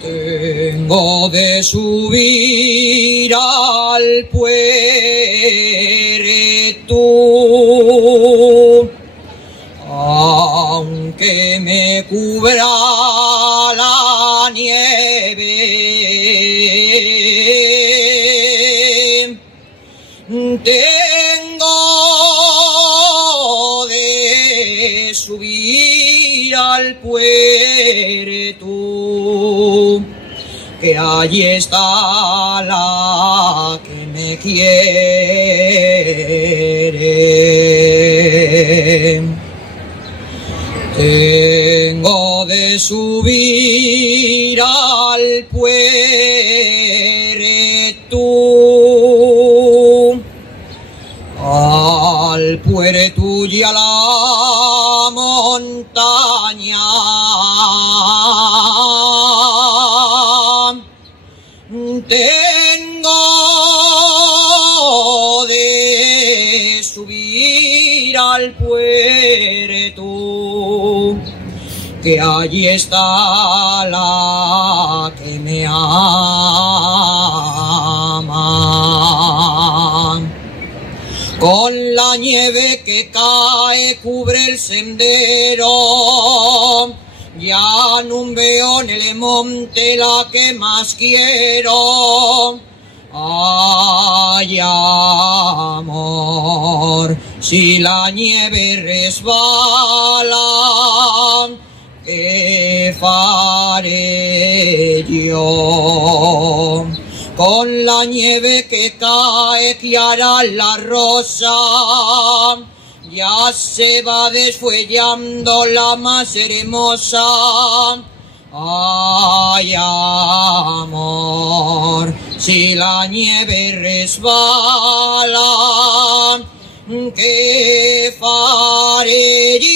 Tengo de subir al puerto, aunque me cubra la nieve. Tengo de subir al puerto, que allí está la que me quiere. Tengo de subir al puerto y a la montaña. Tengo de subir al puerto, que allí está la que me ama. Con la nieve que cae cubre el sendero, ya no veo en el monte la que más quiero. Ay, amor, si la nieve resbala, ¿qué faré yo? Con la nieve que cae, que hará la rosa, ya se va desfuellando la más hermosa. Ay, amor, si la nieve resbala, ¿qué faré yo?